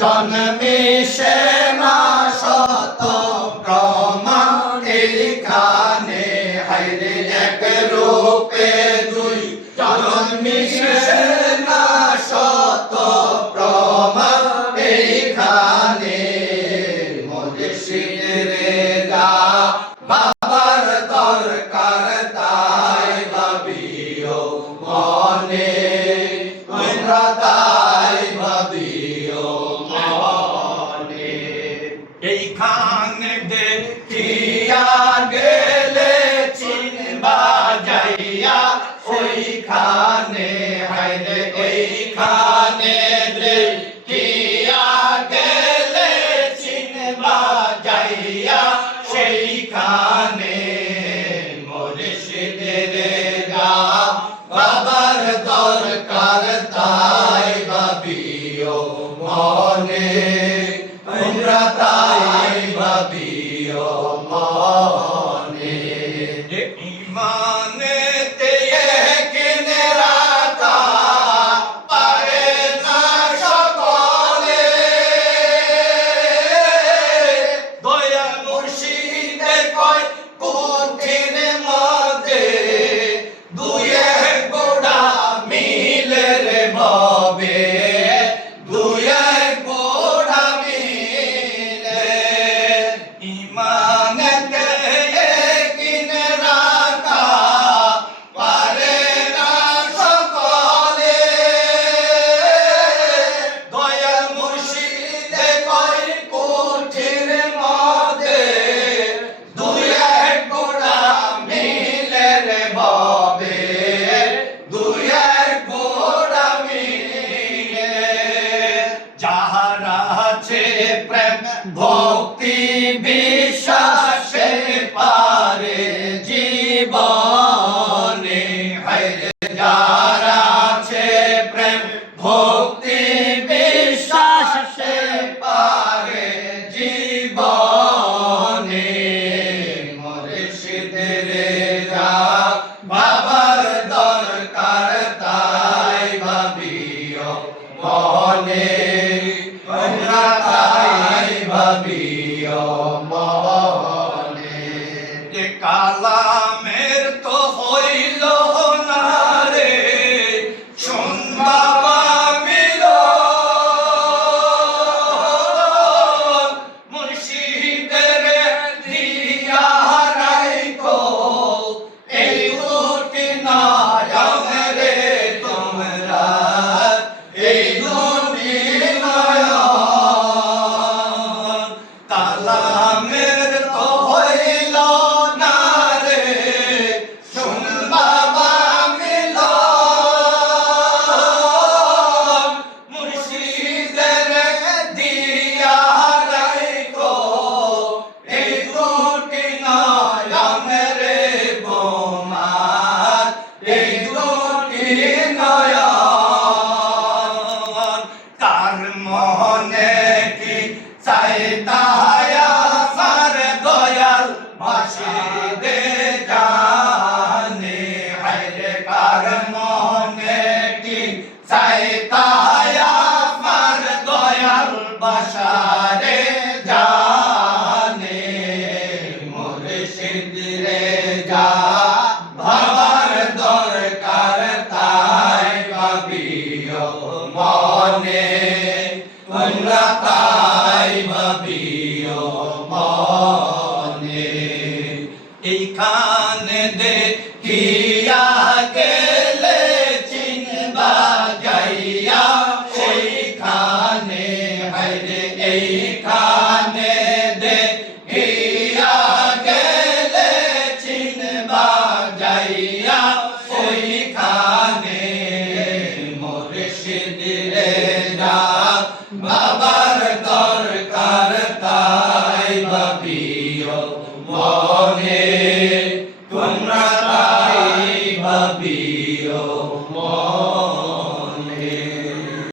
জন্মিছে না শত প্রমাণ এইখানে, হায়রে এক রূপে দুই জন্মিছে না শত প্রমাণ এইখানে। মুর্শিদরে যা বাবার দরকার তাই ভাবিও মনে, তোমরা তাই ভাবিও মনে। এইখানে দেখিয়া গেলে চিনবা যাইয়া ওইখানে, হায়রে এইখানে দেখিয়া গেলে চিনবা যাইয়া সেইখানে। মুর্শিদের যা বাবার দরকার তাই ভাবিও মনে, তোমরা তাই ভাবিও মনে। ইমানেতে কিনে রাখা পারে না সকলে, দয়া মুর্শিদে কয় কঠিন মধ্যে দুই এক গোড়া মিলে রে ববে, দুই এক গোড়া মিলে। ইমানেতে কিনে রাখা পারে না সকলে, দয়াল মুর্শিদে কয় কঠিন মধ্যে দুই এক গোড়া মিলে রে ববে, দুই এক গোড়া মিলে। যাহারা আছে প্রেম ভক্তি বিশ্বাসে পারে জীবনে, হায়রে যারা আছে প্রেম ভক্তি বিশ্বাসে পারে জীবনে। মুর্শিদের যা বাবার দরকার তাই ভাবিও মনে, তোমরা তাই ভাবিও মনে। যে কালামের তো হইল না রে শোন বাবা মিলন, মুর্শিদের দিয়া রাইখো এই দুটি নয়ন রে তোমরা, এই দুটি নয়ন। কালামের তো হইল না রে শোন বাবা মিলন, মুর্শিদের দিয়া রাইখো এই দুটি নয়ন রে বোমার, এই দুটি নয়ন। তার মনে কি চাই তাই আমার দয়াল বাসিদে জানে, হায়রে কার মনে কি চাই তাই আমার দয়াল বাসা